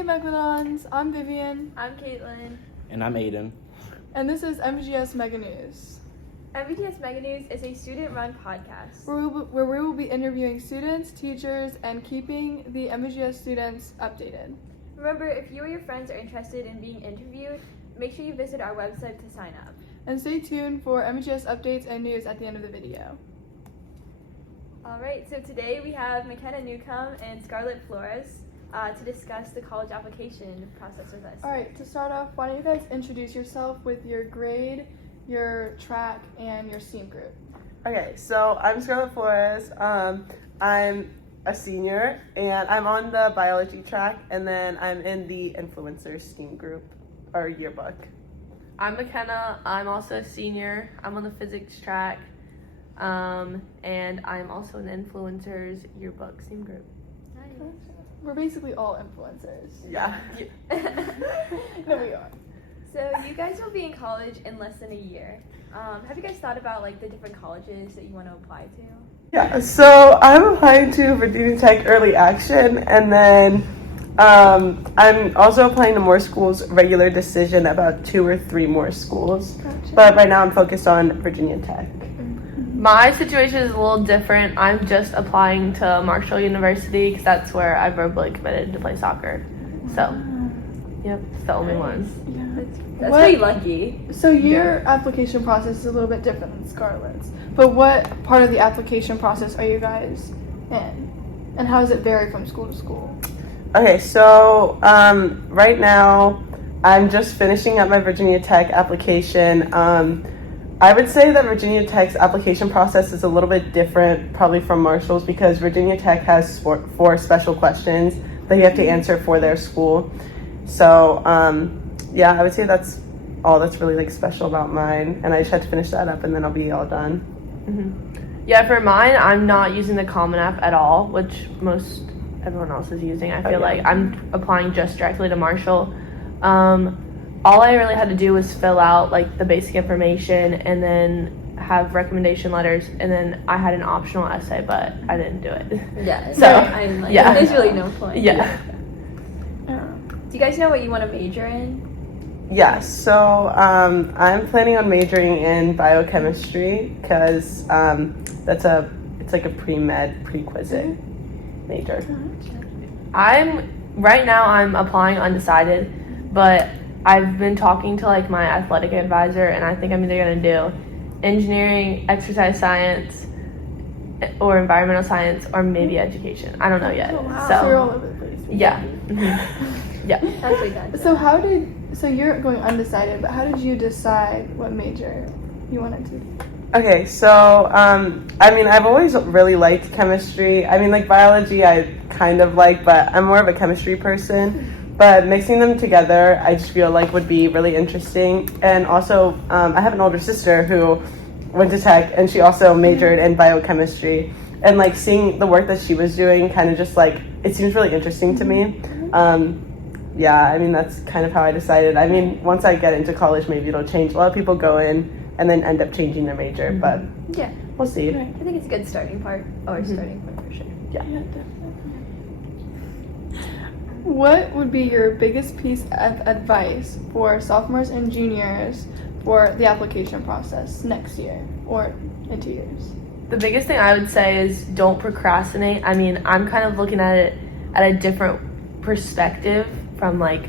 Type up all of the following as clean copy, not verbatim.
Hey Megalodons, I'm Vivian. I'm Caitlin. And I'm Aiden. And this is MGS Mega News. MVTS Mega News is a student-run podcast Where we will be interviewing students, teachers, and keeping the MGS students updated. Remember, if you or your friends are interested in being interviewed, make sure you visit our website to sign up. And stay tuned for MGS updates and news at the end of the video. Alright, so today we have McKenna Newcome and Scarlett Flores to discuss the college application process with us. Alright, to start off, why don't you guys introduce yourself with your grade, your track, and your STEAM group. Okay, so I'm Scarlett Flores. I'm a senior, and I'm on the biology track, and then I'm in the influencer STEAM group, or yearbook. I'm McKenna. I'm also a senior. I'm on the physics track, and I'm also an influencers yearbook STEAM group. Nice. We're basically all influencers. Yeah. No, we are. So you guys will be in college in less than a year. Have you guys thought about like the different colleges that you want to apply to? Yeah, so I'm applying to Virginia Tech Early Action, and then I'm also applying to more schools, regular decision, about 2 or 3 more schools. Gotcha. But right now I'm focused on Virginia Tech. My situation is a little different. I'm just applying to Marshall University because that's where I verbally committed to play soccer. So, yep, it's the only one. That's pretty lucky. So your application process is a little bit different than Scarlett's. But what part of the application process are you guys in? And how does it vary from school to school? Okay, so right now I'm just finishing up my Virginia Tech application. I would say that Virginia Tech's application process is a little bit different probably from Marshall's because Virginia Tech has 4 special questions that you have to answer for their school. So yeah, I would say that's all that's really like special about mine, and I just had to finish that up and then I'll be all done. Mm-hmm. Yeah, for mine, I'm not using the CommonApp at all, which everyone else is using. I feel like I'm applying just directly to Marshall. All I really had to do was fill out like the basic information and then have recommendation letters, and then I had an optional essay, but I didn't do it. Yeah. So I'm like, yeah, there's really no point. Yeah. Do you guys know what you want to major in? Yeah, so I'm planning on majoring in biochemistry because it's like a pre-med, prerequisite major. Right now I'm applying undecided, but I've been talking to like my athletic advisor, and I think I'm either gonna do engineering, exercise science, or environmental science, or maybe education. I don't know yet. Oh, wow. So you're all over the place. Yeah. Mm-hmm. Yeah. Actually, that's So you're going undecided, but how did you decide what major you wanted to do? Okay, so I mean, I've always really liked chemistry. I mean, like biology I kind of like, but I'm more of a chemistry person. But mixing them together, I just feel like would be really interesting. And also, I have an older sister who went to tech, and she also majored in biochemistry. And like seeing the work that she was doing, kind of just like it seems really interesting to me. Yeah, I mean that's kind of how I decided. I mean, once I get into college, maybe it'll change. A lot of people go in and then end up changing their major, but yeah, we'll see. I think it's a good starting point for sure. Yeah. Definitely. What would be your biggest piece of advice for sophomores and juniors for the application process next year or in 2 years? The biggest thing I would say is don't procrastinate. I mean, I'm kind of looking at it at a different perspective from like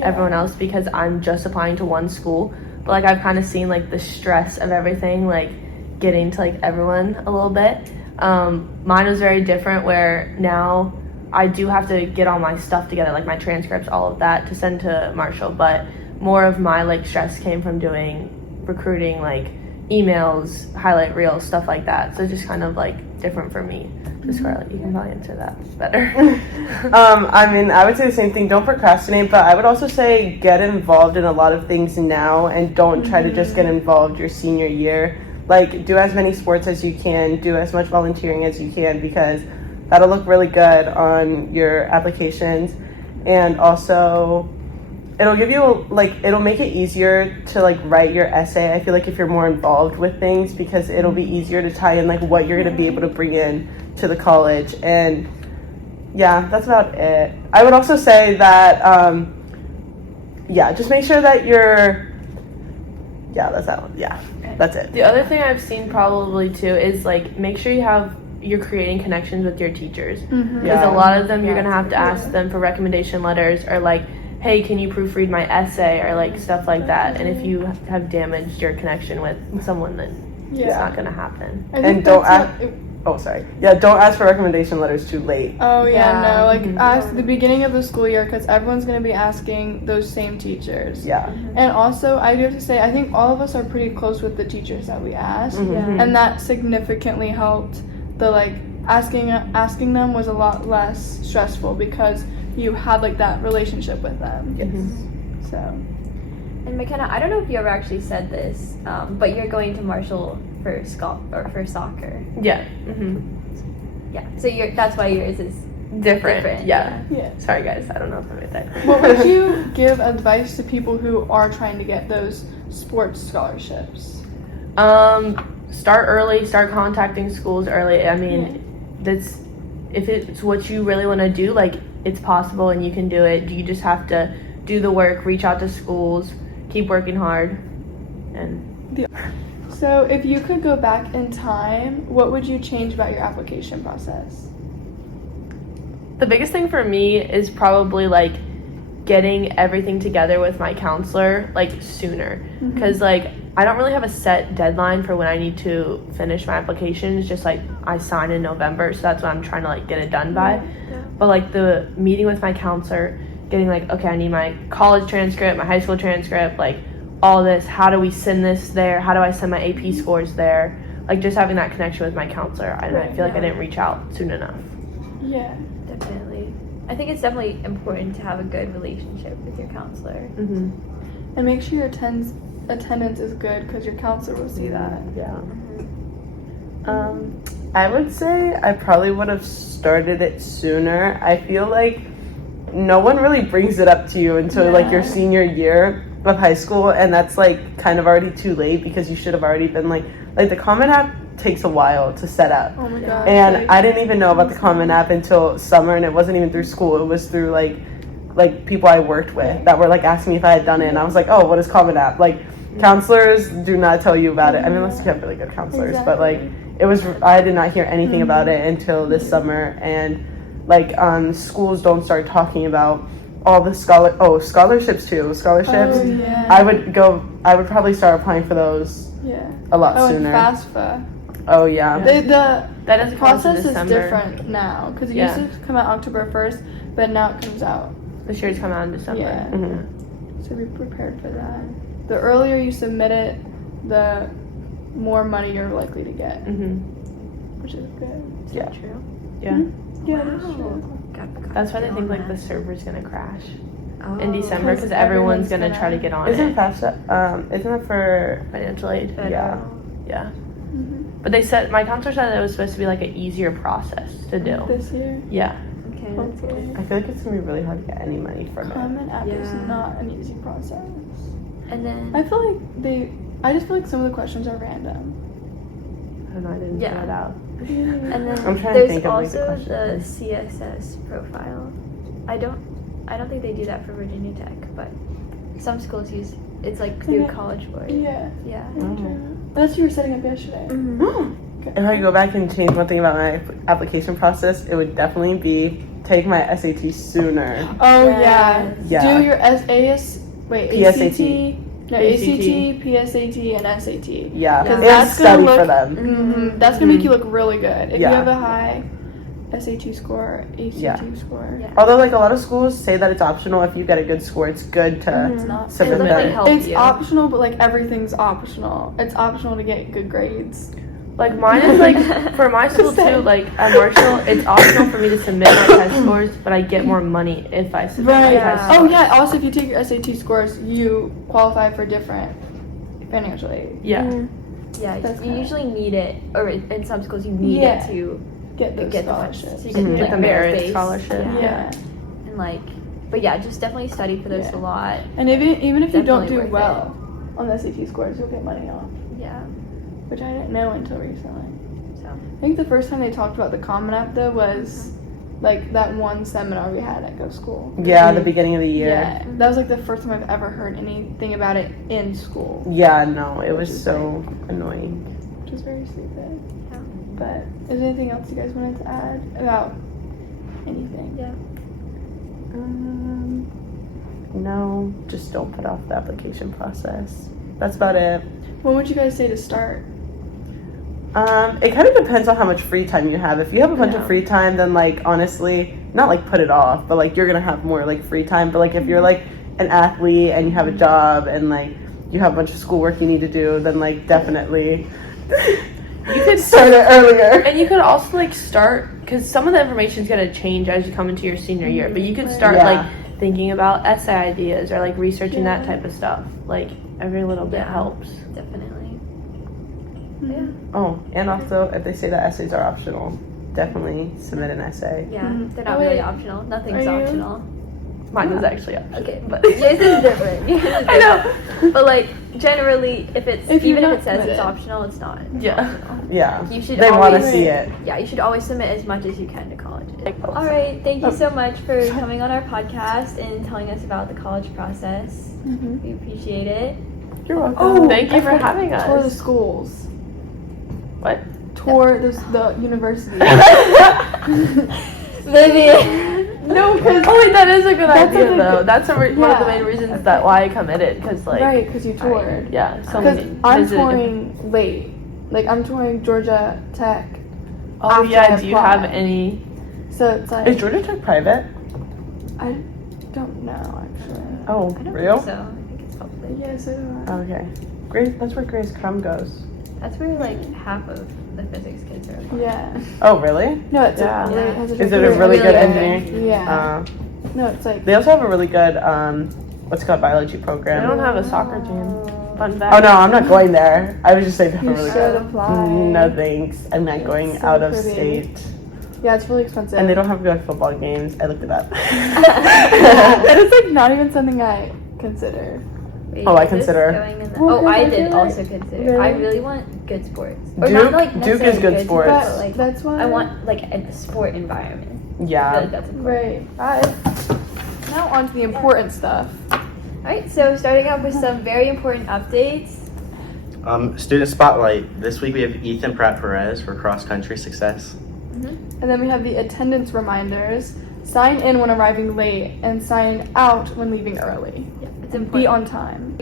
everyone else because I'm just applying to one school. But like I've kind of seen like the stress of everything, like getting to like everyone a little bit. Mine was very different where now I do have to get all my stuff together, like my transcripts, all of that to send to Marshall. But more of my like stress came from doing recruiting, like emails, highlight reels, stuff like that. So it's just kind of like different for me. So Scarlett, you can probably answer that better. I mean, I would say the same thing. Don't procrastinate, but I would also say get involved in a lot of things now and don't try to just get involved your senior year. Like, do as many sports as you can, do as much volunteering as you can because that'll look really good on your applications. And also, it'll give you, like, it'll make it easier to, like, write your essay. I feel like if you're more involved with things because it'll be easier to tie in, like, what you're going to be able to bring in to the college. And yeah, that's about it. I would also say that, just make sure that that's that one. Yeah, that's it. The other thing I've seen probably too is like make sure you're creating connections with your teachers, because Yeah. a lot of them you're gonna have to ask them for recommendation letters, or like, hey, can you proofread my essay, or like stuff like that. And if you have damaged your connection with someone, then it's not gonna happen. I think And don't that's ask. Oh, sorry. Yeah, don't ask for recommendation letters too late. Oh yeah, Yeah. no, like ask the beginning of the school year, because everyone's gonna be asking those same teachers. Yeah. And also, I do have to say, I think all of us are pretty close with the teachers that we asked, Mhm. and that significantly helped. The like asking them was a lot less stressful because you had like that relationship with them. Yes. So And McKenna, I don't know if you ever actually said this, but you're going to Marshall for for soccer. Yeah. Yeah. So that's why yours is Different. Yeah. yeah. Sorry guys, I don't know if I made that clear. What would you give advice to people who are trying to get those sports scholarships? Start early, start contacting schools early. I mean, if it's what you really want to do, like it's possible and you can do it. You just have to do the work, reach out to schools, keep working hard, and So if you could go back in time, what would you change about your application process? the biggest thing for me is probably like getting everything together with my counselor like sooner, because like I don't really have a set deadline for when I need to finish my application. It's just like I sign in November, so that's when I'm trying to like get it done by. But like the meeting with my counselor, getting like, okay, I need my college transcript, my high school transcript, like all this. How do we send this there? How do I send my AP scores there? Like just having that connection with my counselor, and I feel like I didn't reach out soon enough. Yeah. Definitely. I think it's definitely important to have a good relationship with your counselor. And make sure your attendance is good, because your counselor will see that. Yeah. I would say I probably would have started it sooner. I feel like no one really brings it up to you until like your senior year of high school, and that's like kind of already too late, because you should have already been like the CommonApp takes a while to set up. Oh my god. And I didn't even know about the CommonApp until summer, and it wasn't even through school. It was through like people I worked with that were like asking me if I had done it, and I was like, oh, what is CommonApp? Like counselors do not tell you about it. I mean, unless you have really good counselors, but like I did not hear anything about it until this summer, and like schools don't start talking about all the scholarships too. Scholarships. Oh, yeah. I would probably start applying for those a lot sooner. And FAFSA. Oh yeah. The That doesn't come process until is December. different now, because it used to come out October 1st, but now it comes out. This year's come out in December. Yeah. Mhm. So be prepared for that. The earlier you submit it, the more money you're likely to get, which is good. Is Yeah. that true? Yeah. Yeah, that's true. That's why they think like the server's gonna crash Oh. in December, because Because everyone's everyone's gonna try to get on Isn't it. FAFSA? Isn't it for? Financial aid. Yeah. Yeah. Mm-hmm. But they said my counselor said that it was supposed to be like an easier process to do. This year, Yeah. Okay. hopefully. I feel like it's gonna be really hard to get any money from it. CommonApp is Yeah. not an easy process. And then I feel like I just feel like some of the questions are random. I don't know. I didn't Yeah. fill it out. and then I'm trying to there's think of, like, the also questions. the CSS profile. I don't think they do that for Virginia Tech, but some schools use it's like through Okay. College Board. Yeah. Yeah. That's what you were setting up yesterday. If I could go back and change one thing about my application process, it would definitely be take my SAT sooner. Oh Yes. yeah. Yeah. Do your ACT, PSAT. no, ACT, PSAT, and SAT. Yeah, Yeah. and That's gonna study look- for them. That's gonna make you look really good if Yeah. you have a high SAT score, ACT Yeah. score. Yeah. Although, like a lot of schools say that it's optional. If you get a good score, it's good to It's not. submit It'll that. definitely help It's you. optional, but like everything's optional. It's optional to get good grades. Like mine is like for my school too. Like at Marshall, it's optional for me to submit my test scores, but I get more money if I submit my Right. test Oh scores. yeah. Also, if you take your SAT scores, you qualify for different financial aid. Yeah. Yeah. That's You kinda- usually need it, or in some schools you need Yeah. it to Get those get the scholarships. funds. So you Mhm. get, Get the merit scholarship. Yeah. And like, but yeah, just definitely study for those Yeah. a lot. And even if you don't Definitely do worth well on the SAT scores, you'll get money off, Yeah. which I didn't know until recently. So. I think the first time they talked about the CommonApp though was like that one seminar we had at Go School. Yeah, the beginning of the year. Yeah, that was like the first time I've ever heard anything about it in school, Yeah, no, it was so annoying. which is very stupid. Yeah. But is there anything else you guys wanted to add about anything? Yeah. No, just don't put off the application process. That's about it. When would you guys say to start? It kind of depends on how much free time you have. If you have a bunch Yeah. of free time, then like honestly, not like put it off, but like you're gonna have more like free time. But like if you're like an athlete and you have a job and like you have a bunch of schoolwork you need to do, then like definitely You could start it earlier. And you could also like start, because some of the information is going to change as you come into your senior year, but you could start Yeah. like thinking about essay ideas or like researching that Yeah. type of stuff. Like every little bit Yeah. helps. Definitely. Oh, and also if they say that essays are optional, definitely submit an essay. Yeah. Mhm. They're not Oh, really wait. optional. Nothing's Are you? optional. Mine was actually optional. Okay, but yours is different. Yours is I know. different. But like generally, if it's If you're even if not it says it's committed. optional, it's not. Yeah. Optional. Yeah, You should they want to always- see it. Yeah, you should always submit as much as you can to colleges. Oh. All right, thank you so much for coming on our podcast and telling us about the college process. Mm-hmm. We appreciate it. You're welcome. Oh, Thank you for having us. Tour the schools. What? Tour the university. Vivian. No, because Oh wait, that is a good That's idea a though. good- That's one of the Yeah. main reasons that why I committed, because like right, because you toured. yeah, so Because many I'm visited touring late. Like I'm touring Georgia Tech. Oh after yeah, I do you have apply. any? So it's like Is Georgia Tech private? I don't know actually. Oh, I don't real? think so. I think it's public. Yes, I don't know. Okay. Grace, that's where Grace Crum goes. That's where like half of the physics kids are. Yeah. Oh, really? No, it's Yeah. a, it has Is it a really good engineering? Yeah. No, it's like They also have a really good, what's it called, biology They program. don't have a soccer team. Fun fact. Oh no, I'm not going there. I was just saying they have a you really should good. apply. No thanks. I'm not going It's so out of pretty. state. Yeah, it's really expensive. And they don't have good football games. I looked it up. It's like not even something I consider. Wait, Oh, I is this consider. going in the- Well, oh, I I did feel like- also consider. I Really? really want good sports. Or Duke- not like Duke is necessarily good sports. but But like that's why I want like a sport environment. I feel Yeah. like that's important. right. Now on to the important stuff. Alright, so starting out with some very important updates. Student Spotlight. This week we have Ethan Pratt Perez for cross country success. And then we have the attendance reminders. Sign in when arriving late and sign out when leaving early. It's Be important. on time.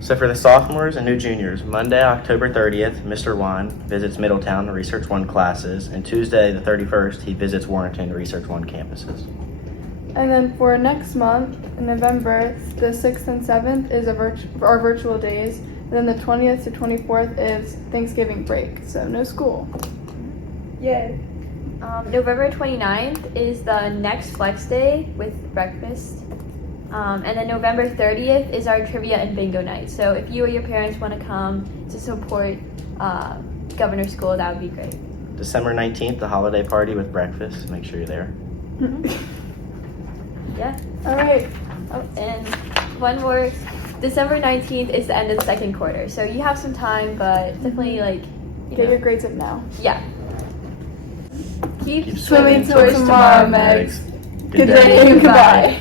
So for the sophomores and new juniors, Monday, October 30th, Mr. Juan visits Middletown Research 1 classes, and Tuesday, the 31st, he visits Warrenton Research 1 campuses. And then for next month, in November, the 6th and 7th is our virtual days. And then the 20th to 24th is Thanksgiving break, so no school. Yay. November 29th is the next flex day with breakfast. And then November 30th is our trivia and bingo night. So if you or your parents want to come to support Governor School, that would be great. December 19th, the holiday party with breakfast. Make sure you're there. Yeah. All right. Oh, and one more. December 19th is the end of the second quarter. So you have some time, but definitely like, you Get know, your grades up now. yeah. Keep Keep Swimming swimming till tomorrow, Megs. Good day and goodbye.